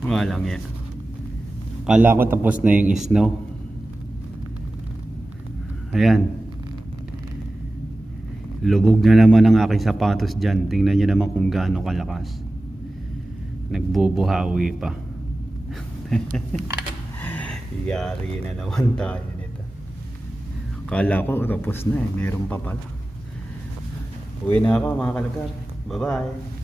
Walang yan. Kala ko tapos na yung snow. Ayan. Lubog na naman ang aking sapatos dyan. Tingnan nyo naman kung gaano kalakas. Nagbubuhawi pa. Yari na naman tayo nito. Kala ko tapos na eh. Meron pa pala. Uwi na ako mga kalugar. Bye bye.